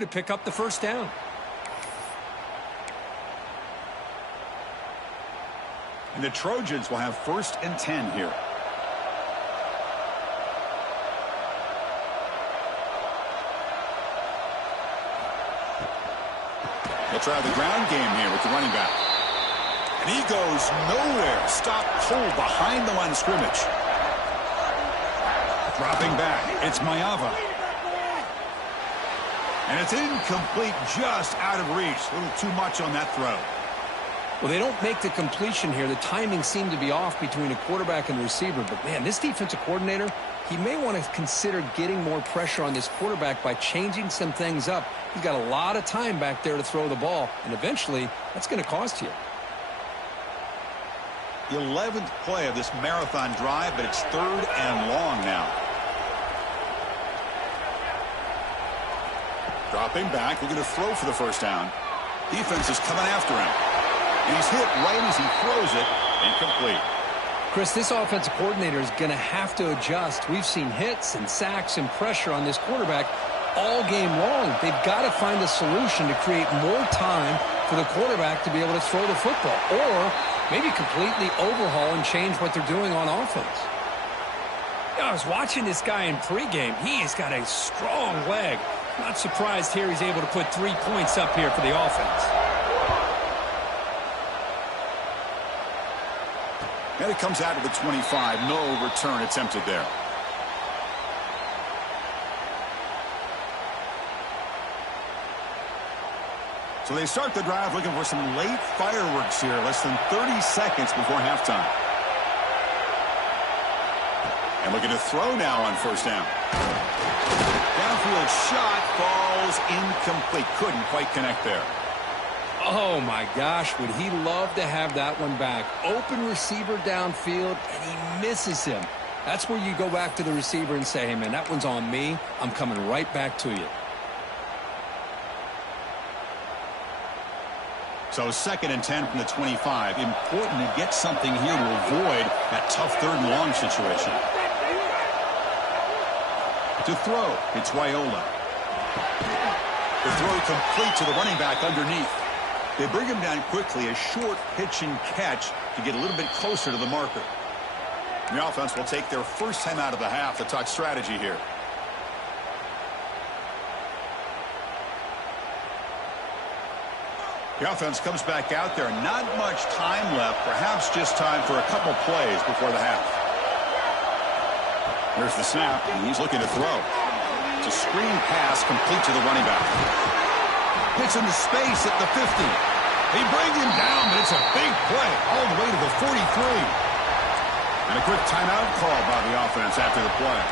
to pick up the first down. And the Trojans will have 1st and 10 here. They'll try the ground game here with the running back. And he goes nowhere. Stopped cold behind the line of scrimmage. Dropping back, it's Mayava. And it's incomplete, just out of reach. A little too much on that throw. Well, they don't make the completion here. The timing seemed to be off between a quarterback and the receiver. But, man, this defensive coordinator, he may want to consider getting more pressure on this quarterback by changing some things up. He's got a lot of time back there to throw the ball, and eventually that's going to cost you. The 11th play of this marathon drive, but it's 3rd and long now. Dropping back, looking to throw for the first down. Defense is coming after him. And he's hit right as he throws it. Incomplete. Chris, this offensive coordinator is going to have to adjust. We've seen hits and sacks and pressure on this quarterback all game long. They've got to find a solution to create more time for the quarterback to be able to throw the football, or maybe completely overhaul and change what they're doing on offense. I was watching this guy in pregame. He has got a strong leg. Not surprised here he's able to put 3 points up here for the offense. And it comes out to the 25. No return attempted there. So they start the drive looking for some late fireworks here. Less than 30 seconds before halftime. And looking to throw now on first down. Downfield shot falls incomplete. Couldn't quite connect there. Oh, my gosh, would he love to have that one back. Open receiver downfield, and he misses him. That's where you go back to the receiver and say, hey, man, that one's on me. I'm coming right back to you. So 2nd and 10 from the 25. Important to get something here to avoid that tough 3rd and long situation. To throw, it's Wyola. The throw complete to the running back underneath. They bring him down quickly, a short pitch and catch to get a little bit closer to the marker. The offense will take their first time out of the half to talk strategy here. The offense comes back out there. Not much time left, perhaps just time for a couple plays before the half. Here's the snap, and he's looking to throw. It's a screen pass complete to the running back. Hits into space at the 50. They bring him down, but it's a big play all the way to the 43. And a quick timeout call by the offense after the play.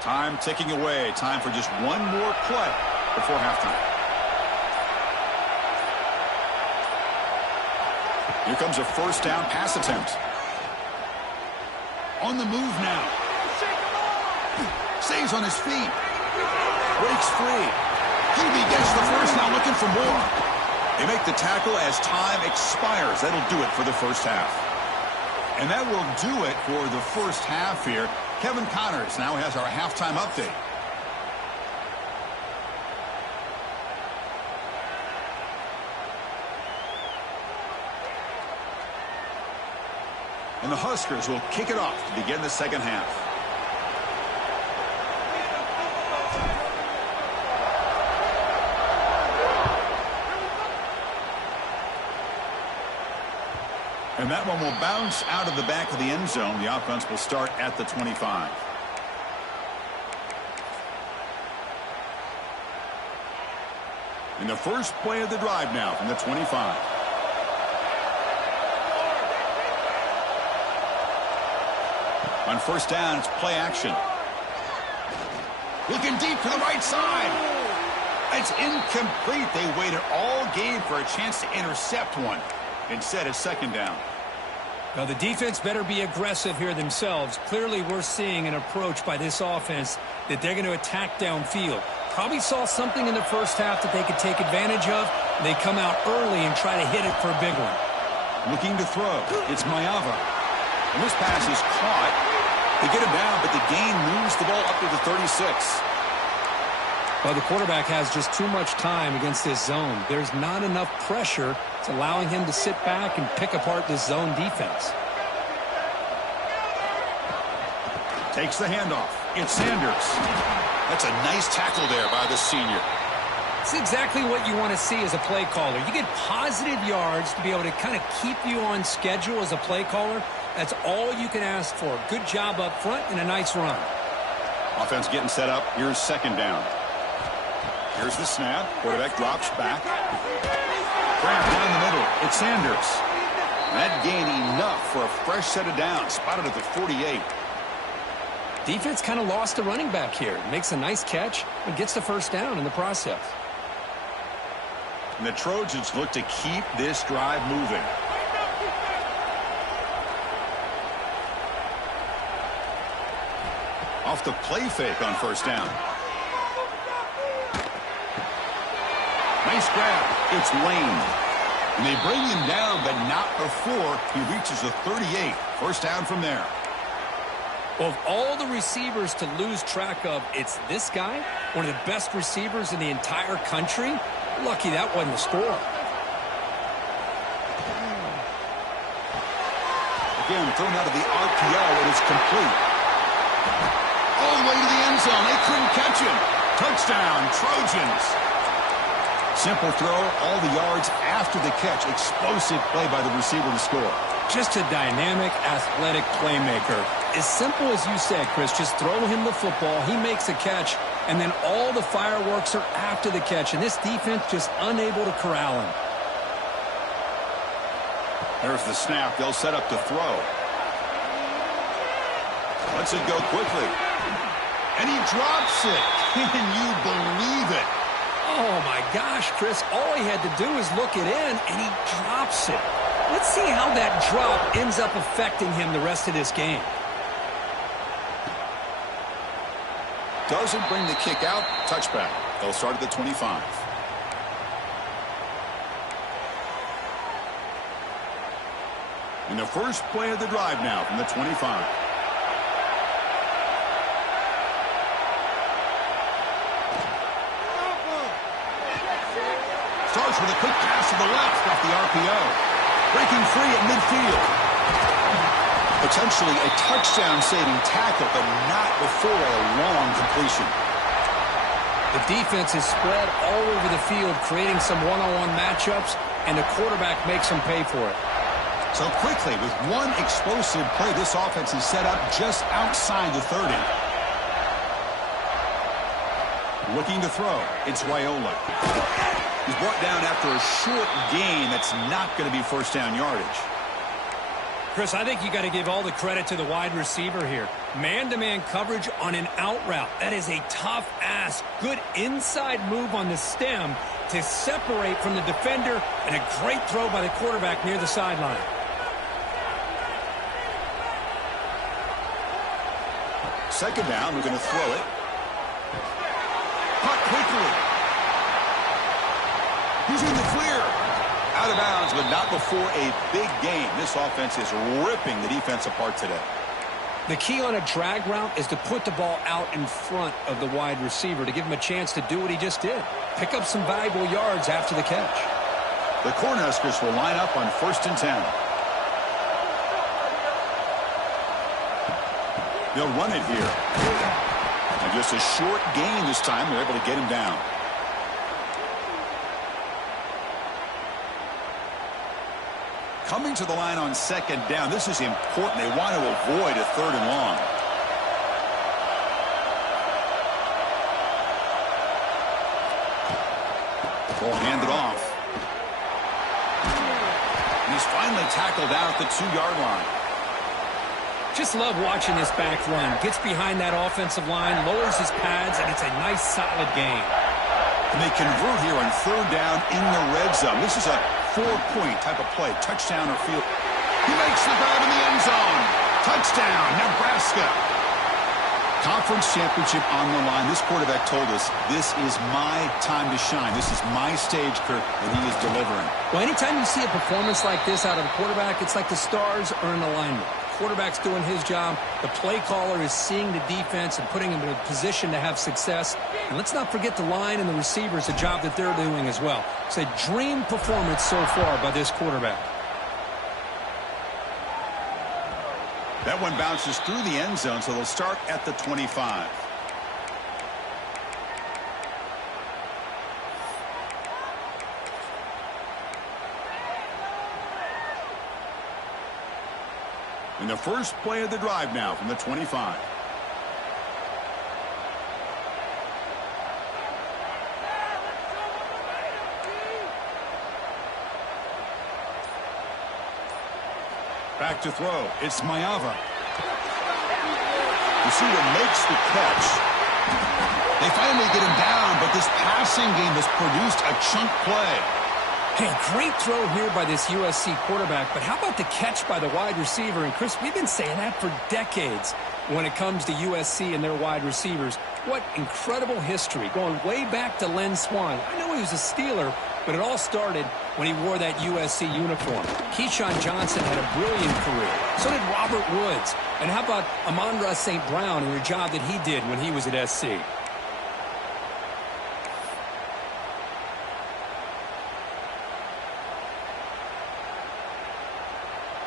Time ticking away. Time for just one more play before halftime. Here comes a first down pass attempt. On the move now. Stays on his feet. Breaks free. Hubie gets the first down, looking for more. They make the tackle as time expires. That'll do it for the first half. And that will do it for the first half here. Kevin Connors now has our halftime update. And the Huskers will kick it off to begin the second half. And that one will bounce out of the back of the end zone. The offense will start at the 25. In the first play of the drive now from the 25. On first down, it's play action. Looking deep to the right side. It's incomplete. They waited all game for a chance to intercept one. Instead, it's second down. Now, the defense better be aggressive here themselves. Clearly, we're seeing an approach by this offense that they're going to attack downfield. Probably saw something in the first half that they could take advantage of. They come out early and try to hit it for a big one. Looking to throw. It's Mayava. And this pass is caught. They get him down, but the gain moves the ball up to the 36. Well, the quarterback has just too much time against this zone. There's not enough pressure. It's allowing him to sit back and pick apart this zone defense. Takes the handoff. It's Sanders. That's a nice tackle there by the senior. It's exactly what you want to see as a play caller. You get positive yards to be able to kind of keep you on schedule as a play caller. That's all you can ask for. Good job up front and a nice run. Offense getting set up. Here's second down. Here's the snap. Quarterback drops back. Grab down the middle. It's Sanders. That gain enough for a fresh set of downs. Spotted at the 48. Defense kind of lost a running back here. Makes a nice catch and gets the first down in the process. And the Trojans look to keep this drive moving. Off the play fake on first down. Nice grab. It's Lane. And they bring him down, but not before he reaches the 38. First down from there. Well, of all the receivers to lose track of, it's this guy, one of the best receivers in the entire country. Lucky that wasn't the score. Again, thrown out of the RPO, and it's complete. All the way to the end zone. They couldn't catch him. Touchdown, Trojans. Simple throw, all the yards after the catch. Explosive play by the receiver to score. Just a dynamic, athletic playmaker. As simple as you said, Chris, just throw him the football. He makes a catch, and then all the fireworks are after the catch. And this defense just unable to corral him. There's the snap. They'll set up to throw. Lets it go quickly. And he drops it. Can you believe it? Oh, my gosh, Chris. All he had to do is look it in, and he drops it. Let's see how that drop ends up affecting him the rest of this game. Doesn't bring the kick out. Touchback. They'll start at the 25. And the first play of the drive now from the 25. Starts with a quick pass to the left off the RPO. Breaking free at midfield. Potentially a touchdown-saving tackle, but not before a long completion. The defense is spread all over the field, creating some one-on-one matchups, and the quarterback makes them pay for it. So quickly, with one explosive play, this offense is set up just outside the 30. Looking to throw. It's Wyola. He's brought down after a short gain that's not going to be first down yardage. Chris, I think you got to give all the credit to the wide receiver here. Man-to-man coverage on an out route. That is a tough ask. Good inside move on the stem to separate from the defender, and a great throw by the quarterback near the sideline. Second down, we're going to throw it. Caught quickly. He's in the clear. Out of bounds, but not before a big game. This offense is ripping the defense apart today. The key on a drag route is to put the ball out in front of the wide receiver to give him a chance to do what he just did. Pick up some valuable yards after the catch. The Cornhuskers will line up on 1st and 10. They'll run it here. And just a short gain this time. They're able to get him down. Coming to the line on second down. This is important. They want to avoid a 3rd and long. Ball handed off. He's finally tackled out at the 2-yard line. Just love watching this back run. Gets behind that offensive line, lowers his pads, and it's a nice, solid gain. And they convert here on 3rd down in the red zone. This is a 4-point type of play. Touchdown or field. He makes the grab in the end zone. Touchdown, Nebraska. Conference championship on the line. This quarterback told us, this is my time to shine. This is my stage, Kirk, and he is delivering. Well, anytime you see a performance like this out of a quarterback, it's like the stars are in alignment. The quarterback's doing his job. The play caller is seeing the defense and putting him in a position to have success. And let's not forget the line and the receivers, the job that they're doing as well. It's a dream performance so far by this quarterback. That one bounces through the end zone, so they'll start at the 25. And the first play of the drive now from the 25. Back to throw. It's Maiava. Receiver makes the catch. They finally get him down, but this passing game has produced a chunk play. Hey, great throw here by this USC quarterback, but how about the catch by the wide receiver? And, Chris, we've been saying that for decades when it comes to USC and their wide receivers. What incredible history, going way back to Len Swan. I know he was a Steeler, but it all started when he wore that USC uniform. Keyshawn Johnson had a brilliant career. So did Robert Woods. And how about Amon-Ra St. Brown and the job that he did when he was at SC?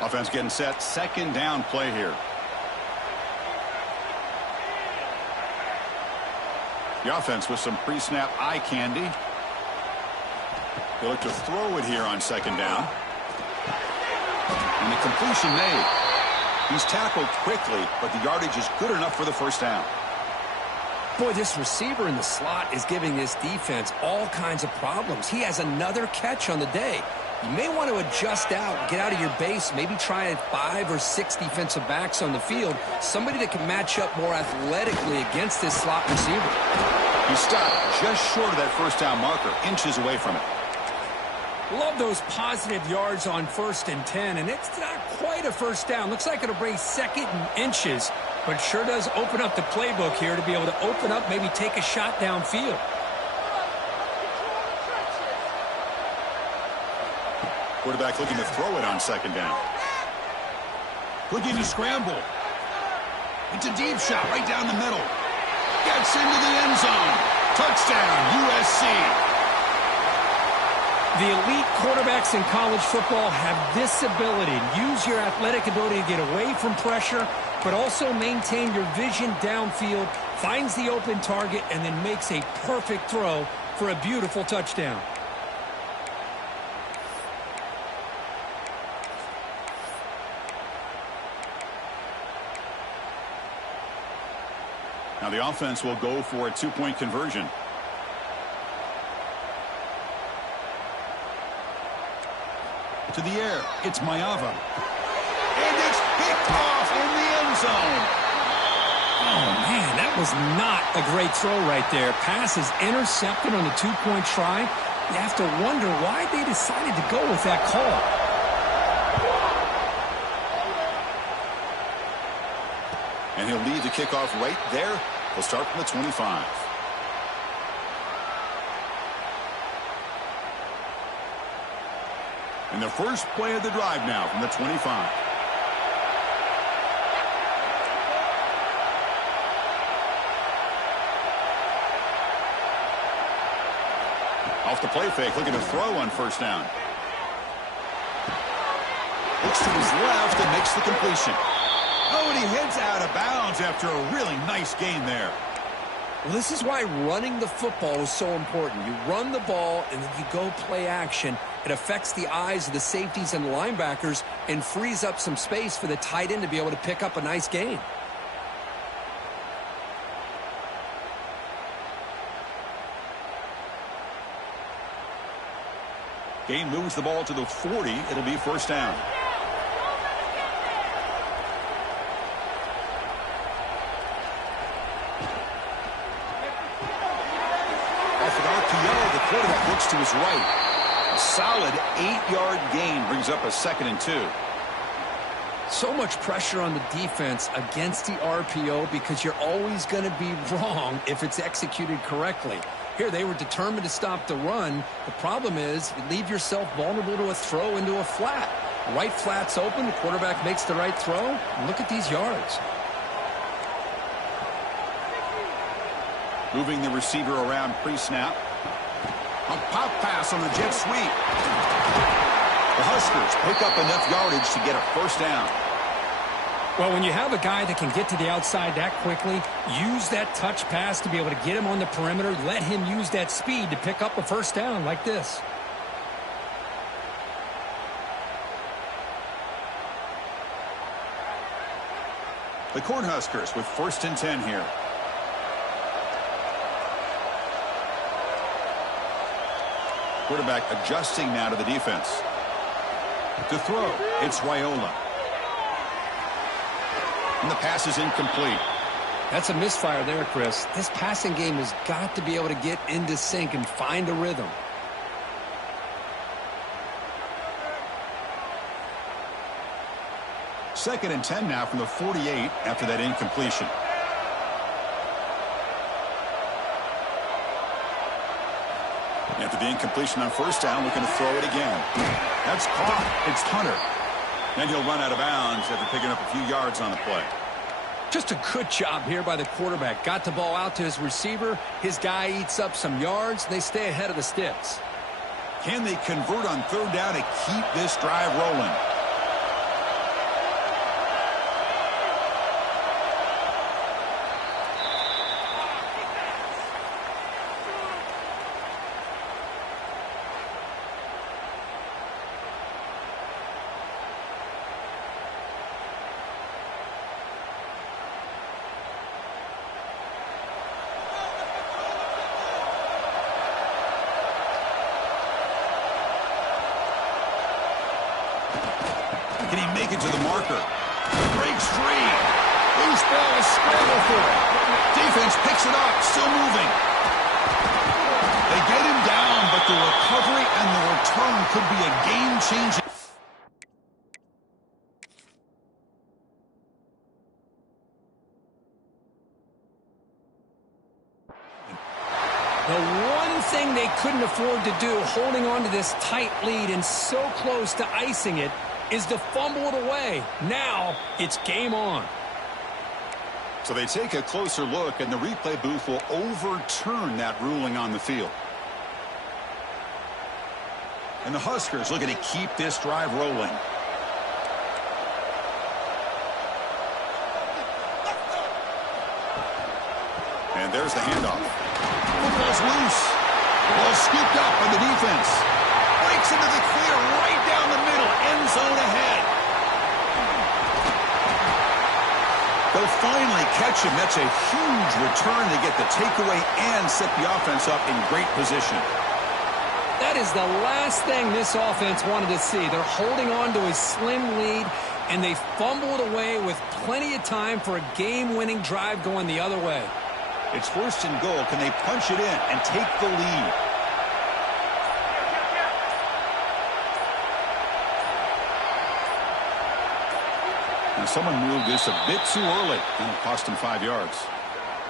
Offense getting set. Second down play here. The offense with some pre-snap eye candy. They look to throw it here on second down. And the completion made. He's tackled quickly, but the yardage is good enough for the first down. Boy, this receiver in the slot is giving this defense all kinds of problems. He has another catch on the day. You may want to adjust out, get out of your base, maybe try 5 or 6 defensive backs on the field, somebody that can match up more athletically against this slot receiver. He stopped just short of that first down marker, inches away from it. Love those positive yards on 1st and 10, and it's not quite a first down. Looks like it'll bring second and inches, but sure does open up the playbook here to be able to open up, maybe take a shot downfield. Quarterback looking to throw it on second down. Looking to scramble. It's a deep shot right down the middle. Gets into the end zone. Touchdown, USC. The elite quarterbacks in college football have this ability. Use your athletic ability to get away from pressure, but also maintain your vision downfield, finds the open target, and then makes a perfect throw for a beautiful touchdown. Now the offense will go for a 2-point conversion. To the air, it's Maiava. And it's picked off in the end zone. Oh, man, that was not a great throw right there. Pass is intercepted on the 2-point try. You have to wonder why they decided to go with that call. And he'll lead the kickoff right there. He'll start from the 25. And the first play of the drive now from the 25. Off the play fake, looking to throw on first down. Looks to his left and makes the completion. Oh, and he heads out of bounds after a really nice gain there. Well, this is why running the football is so important. You run the ball, and then you go play action. It affects the eyes of the safeties and the linebackers and frees up some space for the tight end to be able to pick up a nice gain. Gain moves the ball to the 40. It'll be first down. The quarterback looks to his right. A solid 8-yard gain brings up a 2nd and 2. So much pressure on the defense against the RPO because you're always going to be wrong if it's executed correctly. Here, they were determined to stop the run. The problem is you leave yourself vulnerable to a throw into a flat. Right flat's open, the quarterback makes the right throw. And look at these yards. Moving the receiver around pre-snap. A pop pass on the jet sweep. The Huskers pick up enough yardage to get a first down. Well, when you have a guy that can get to the outside that quickly, use that touch pass to be able to get him on the perimeter, let him use that speed to pick up a first down like this. The Cornhuskers with 1st and 10 here. Quarterback adjusting now to the defense. To throw, it's Raiola. And the pass is incomplete. That's a misfire there, Chris. This passing game has got to be able to get into sync and find a rhythm. Second and 10 now from the 48 after that incompletion. After the incompletion on first down, looking to throw it again. That's caught. It's Hunter. And he'll run out of bounds after picking up a few yards on the play. Just a good job here by the quarterback. Got the ball out to his receiver. His guy eats up some yards. They stay ahead of the sticks. Can they convert on 3rd down to keep this drive rolling? Can he make it to the marker? Breaks free. Loose ball, a scramble for it. Defense picks it up, still moving. They get him down, but the recovery and the return could be a game-changing. The one thing they couldn't afford to do, holding on to this tight lead and so close to icing it, is to fumble it away. Now, it's game on. So they take a closer look, and the replay booth will overturn that ruling on the field. And the Huskers looking to keep this drive rolling. And there's the handoff. Football's loose. Ball scooped up by the defense. Breaks into the clear right down the middle. End zone ahead. They'll finally catch him. That's a huge return to get the takeaway and set the offense up in great position. That is the last thing this offense wanted to see. They're holding on to a slim lead, and they fumble it away with plenty of time for a game-winning drive going the other way. It's 1st and goal. Can they punch it in and take the lead? And someone moved this a bit too early, and it cost him 5 yards.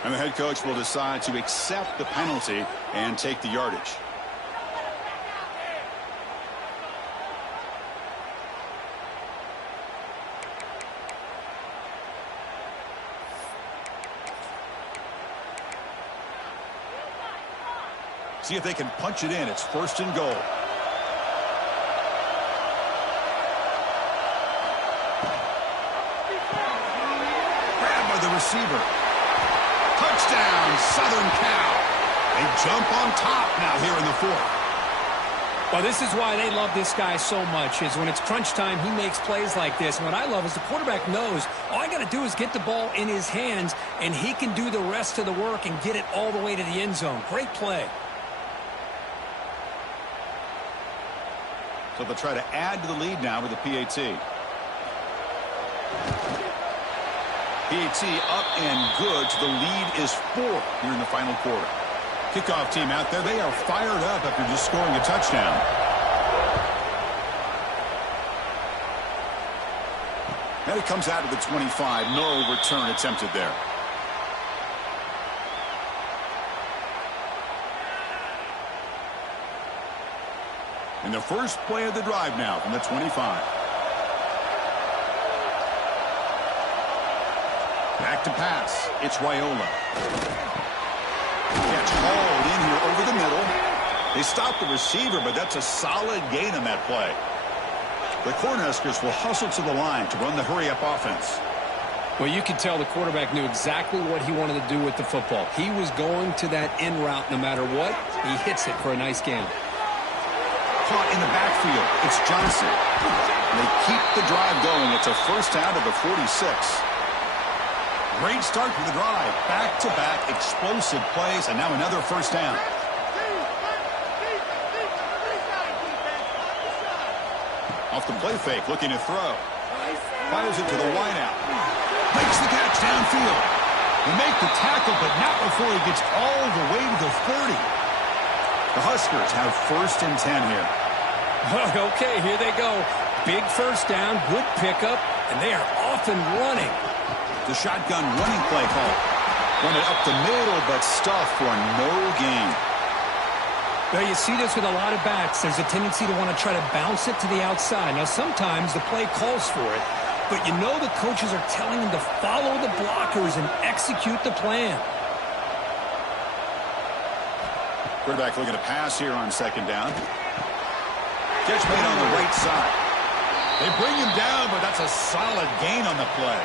And the head coach will decide to accept the penalty and take the yardage. See if they can punch it in. It's 1st and goal. Grabbed by the receiver. Touchdown, Southern Cal. They jump on top now here in the 4th. Well, this is why they love this guy so much, is when it's crunch time, he makes plays like this. And what I love is the quarterback knows all I got to do is get the ball in his hands, and he can do the rest of the work and get it all the way to the end zone. Great play. So they'll try to add to the lead now with the PAT. PAT up and good. So the lead is 4 here in the final quarter. Kickoff team out there. They are fired up after just scoring a touchdown. And it comes out to the 25. No return attempted there. In the first play of the drive now from the 25. Back to pass. It's Raiola. Gets hauled in here over the middle. They stop the receiver, but that's a solid gain on that play. The Cornhuskers will hustle to the line to run the hurry-up offense. Well, you could tell the quarterback knew exactly what he wanted to do with the football. He was going to that in route no matter what. He hits it for a nice gain. Caught in the backfield. It's Johnson. And they keep the drive going. It's a first down to the 46. Great start for the drive. Back-to-back explosive plays, and now another first down. Off the play fake, looking to throw. Fires it to the wideout. Makes the catch downfield. They make the tackle, but not before he gets all the way to the 30. The Huskers have first and 10 here. Okay, here they go. Big first down, good pickup, and they are off and running. The shotgun running play call. Run it up the middle, but stuff for no gain. Well, you see this with a lot of backs. There's a tendency to want to try to bounce it to the outside. Now, sometimes the play calls for it, but you know the coaches are telling them to follow the blockers and execute the plan. Quarterback looking to pass here on second down. Catch made on the right side. They bring him down, but that's a solid gain on the play.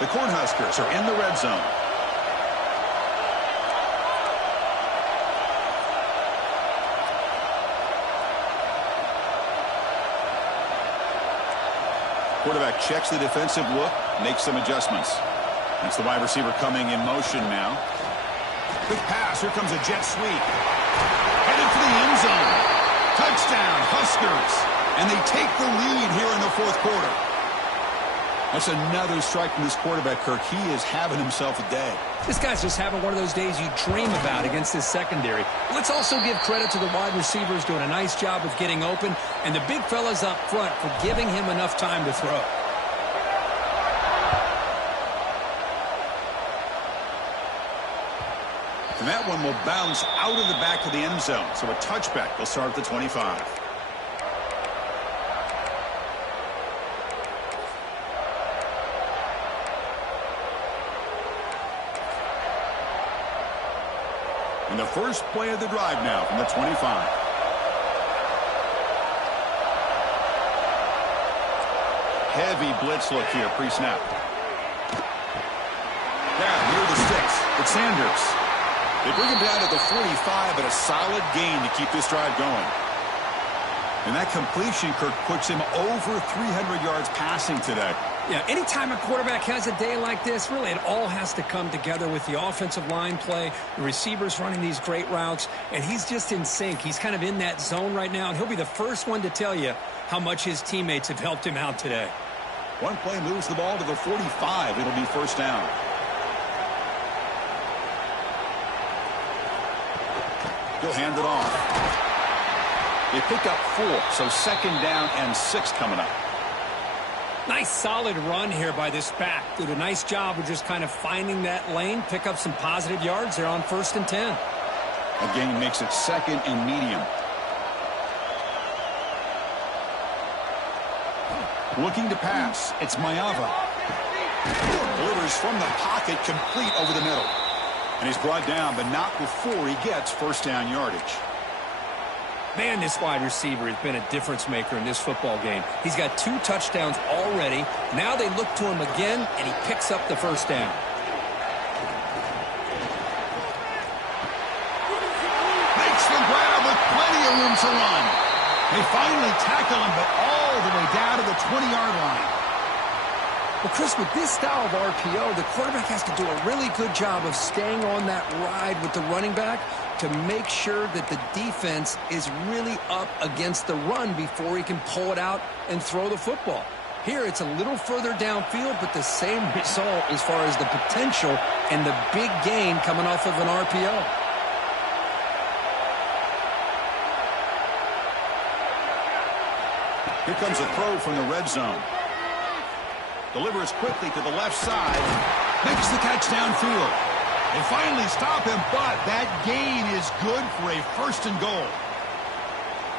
The Cornhuskers are in the red zone. Quarterback checks the defensive look, makes some adjustments. That's the wide receiver coming in motion now. Quick pass. Here comes a jet sweep. Headed for the end zone. Touchdown, Huskers. And they take the lead here in the fourth quarter. That's another strike from this quarterback, Kirk. He is having himself a day. This guy's just having one of those days you dream about against this secondary. Let's also give credit to the wide receivers doing a nice job of getting open, and the big fellas up front for giving him enough time to throw. And that one will bounce out of the back of the end zone. So a touchback will start at the 25. And the first play of the drive now from the 25. Heavy blitz look here, pre-snap. Down near the sticks. It's Sanders. They bring him down to the 45, but a solid gain to keep this drive going. And that completion, Kirk, puts him over 300 yards passing today. Yeah, anytime a quarterback has a day like this, really it all has to come together with the offensive line play, the receivers running these great routes, and he's just in sync. He's kind of in that zone right now, and he'll be the first one to tell you how much his teammates have helped him out today. One play moves the ball to the 45. It'll be first down. He'll hand it off. They pick up 4, so second down and 6 coming up. Nice solid run here by this back. Did a nice job of just kind of finding that lane, pick up some positive yards there on first and 10. A gain makes it second and medium. Looking to pass. It's Maiava. Delivers from the pocket, complete over the middle. And he's brought down, but not before he gets first down yardage. Man, this wide receiver has been a difference maker in this football game. He's got 2 touchdowns already. Now they look to him again, and he picks up the first down. Makes the grab with plenty of room to run. They finally tackle him, but all the way down to the 20-yard line. Well, Chris, with this style of RPO, the quarterback has to do a really good job of staying on that ride with the running back to make sure that the defense is really up against the run before he can pull it out and throw the football. Here, it's a little further downfield, but the same result as far as the potential and the big gain coming off of an RPO. Here comes a throw from the red zone. Delivers quickly to the left side. Makes the catch downfield. They finally stop him, but that gain is good for a 1st and goal.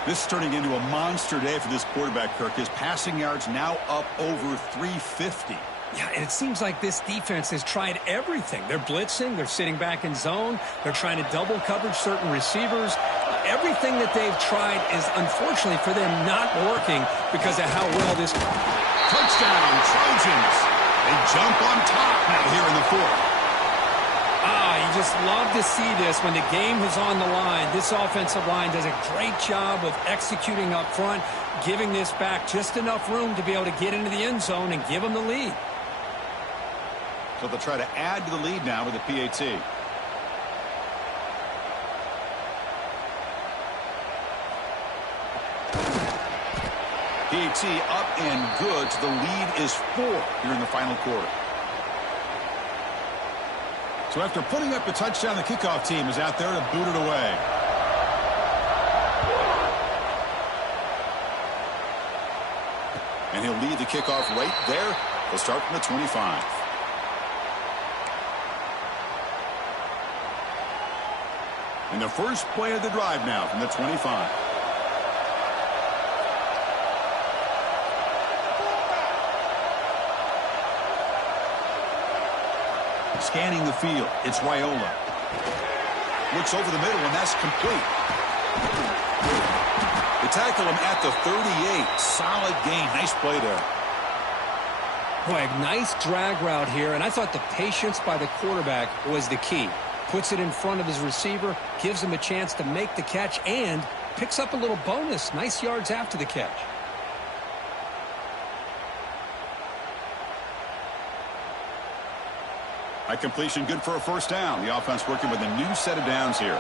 This is turning into a monster day for this quarterback, Kirk. His passing yards now up over 350. Yeah, and it seems like this defense has tried everything. They're blitzing. They're sitting back in zone. They're trying to double coverage certain receivers. Everything that they've tried is, unfortunately for them, not working because of how well this... Touchdown, Trojans. They jump on top now here in the 4th. You just love to see this when the game is on the line. This offensive line does a great job of executing up front, giving this back just enough room to be able to get into the end zone and give them the lead. So they'll try to add to the lead now with the PAT. PAT up and good. So the lead is 4 here in the final quarter. So after putting up the touchdown, the kickoff team is out there to boot it away. And he'll lead the kickoff right there. They'll start from the 25. And the first play of the drive now from the 25. Scanning the field, it's Raiola. Looks over the middle, and that's complete. They tackle him at the 38. Solid gain. Nice play there. Boy, a nice drag route here, and I thought the patience by the quarterback was the key. Puts it in front of his receiver, gives him a chance to make the catch, and picks up a little bonus. Nice yards after the catch. High completion, good for a 1st down. The offense working with a new set of downs here.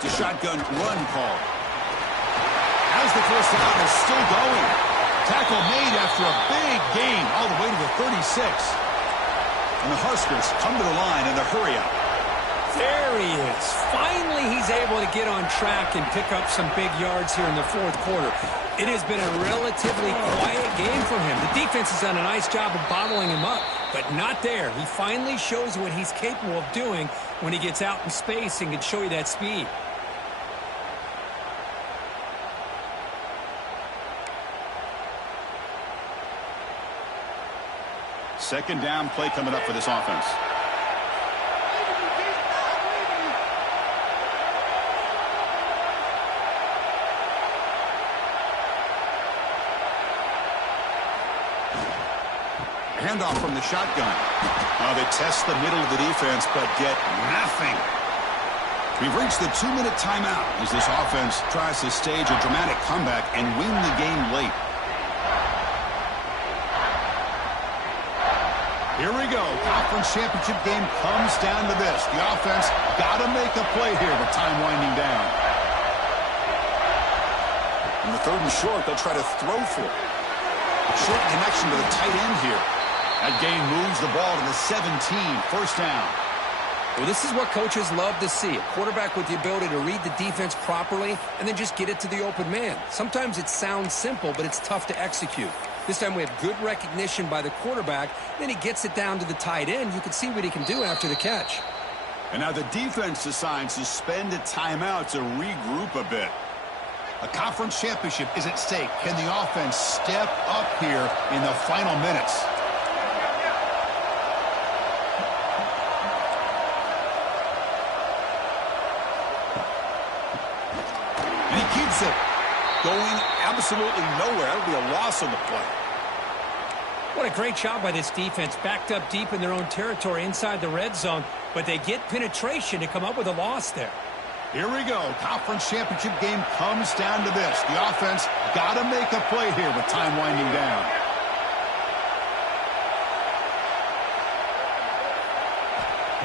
The shotgun run call. As the 1st down is still going. Tackle made after a big gain all the way to the 36. And the Huskers come to the line in the hurry up. There he is. Finally, he's able to get on track and pick up some big yards here in the 4th quarter. It has been a relatively quiet game for him. The defense has done a nice job of bottling him up, but not there. He finally shows what he's capable of doing when he gets out in space and can show you that speed. Second down play coming up for this offense. Handoff from the shotgun. They test the middle of the defense, but get nothing. We've reached the 2-minute timeout as this offense tries to stage a dramatic comeback and win the game late. Here we go. Conference championship game comes down to this. The offense got to make a play here with time winding down. In the 3rd and short, they'll try to throw for it. Short connection to the tight end here. That gain moves the ball to the 17, 1st down. Well, this is what coaches love to see. A quarterback with the ability to read the defense properly and then just get it to the open man. Sometimes it sounds simple, but it's tough to execute. This time we have good recognition by the quarterback. Then he gets it down to the tight end. You can see what he can do after the catch. And now the defense decides to spend a timeout to regroup a bit. A conference championship is at stake. Can the offense step up here in the final minutes? And he keeps it going absolutely nowhere. That'll be a loss on the play. What a great job by this defense. Backed up deep in their own territory inside the red zone, but they get penetration to come up with a loss there. Here we go. Conference championship game comes down to this. The offense got to make a play here with time winding down.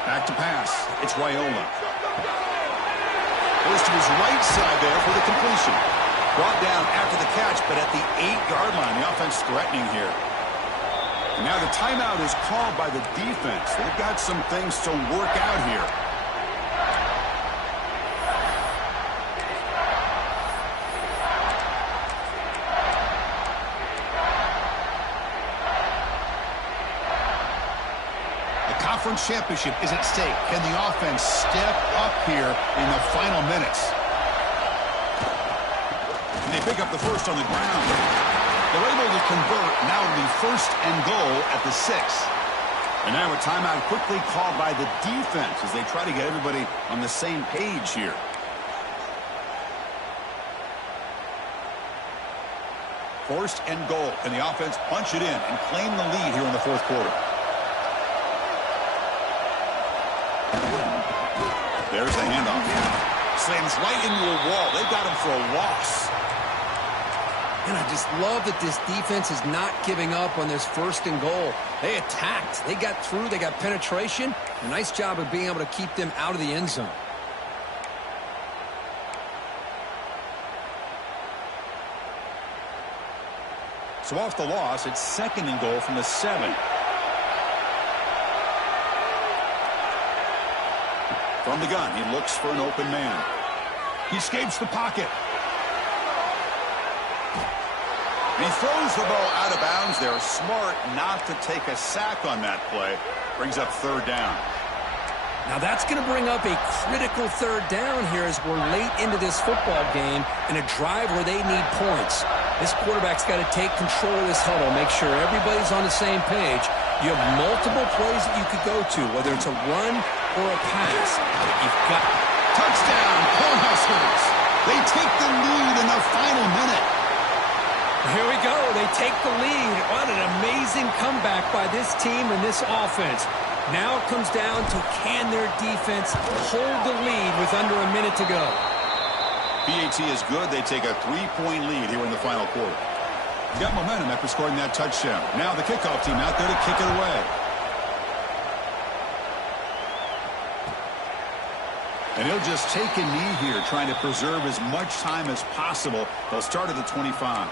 Back to pass. It's Raiola. Goes to his right side there for the completion. Brought down after the catch, but at the 8-yard line. The offense threatening here. And now the timeout is called by the defense. They've got some things to work out here. conference championship is at stake. Can the offense step up here in the final minutes? And they pick up the first on the ground. They're able to convert. Now it'll be first and goal at the 6. And now a timeout quickly called by the defense as they try to get everybody on the same page here. First and goal. And the offense punch it in and claim the lead here in the fourth quarter. There's the handoff. Slams right into a wall. They got him for a loss. And I just love that this defense is not giving up on this first and goal. They attacked. They got through. They got penetration. A nice job of being able to keep them out of the end zone. So off the loss, it's second and goal from the 7. From the gun, he looks for an open man. He escapes the pocket. And he throws the ball out of bounds there. Smart not to take a sack on that play. Brings up third down. Now that's going to bring up a critical third down here as we're late into this football game in a drive where they need points. This quarterback's got to take control of this huddle, make sure everybody's on the same page. You have multiple plays that you could go to, whether it's a run or a pass. You've got touchdown, Cornhuskers. They take the lead in the final minute. Here we go. They take the lead. What an amazing comeback by this team and this offense. Now it comes down to can their defense hold the lead with under a minute to go. PAT is good. They take a 3-point lead here in the final quarter. Got momentum after scoring that touchdown. Now the kickoff team out there to kick it away. And he'll just take a knee here, trying to preserve as much time as possible. They'll start at the 25.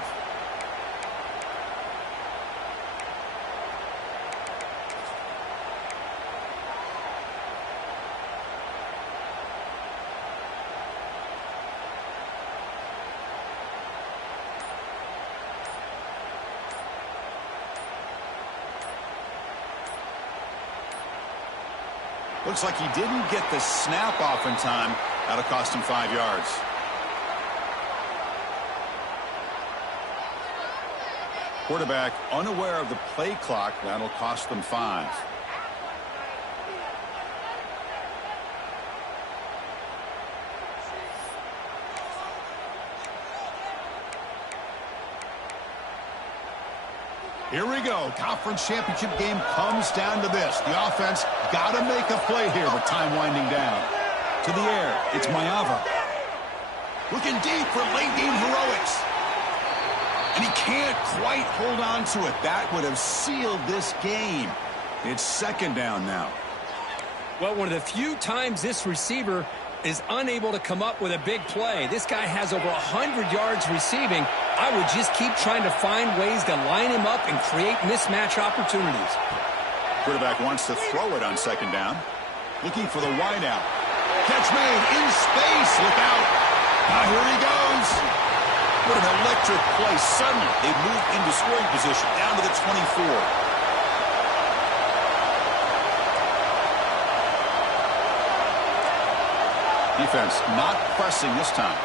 Looks like he didn't get the snap off in time. That'll cost him 5 yards. Quarterback unaware of the play clock. That'll cost them 5. Here we go. Conference championship game comes down to this. The offense got to make a play here with time winding down. To the air, it's Mayava. Looking deep for late game heroics. And he can't quite hold on to it. That would have sealed this game. It's second down now. Well, one of the few times this receiver is unable to come up with a big play. This guy has over 100 yards receiving. I would just keep trying to find ways to line him up and create mismatch opportunities. Quarterback wants to throw it on second down. Looking for the wideout. Catch made in space. Look out. Now here he goes. What an electric play. Suddenly they move into scoring position down to the 24. Defense not pressing this time.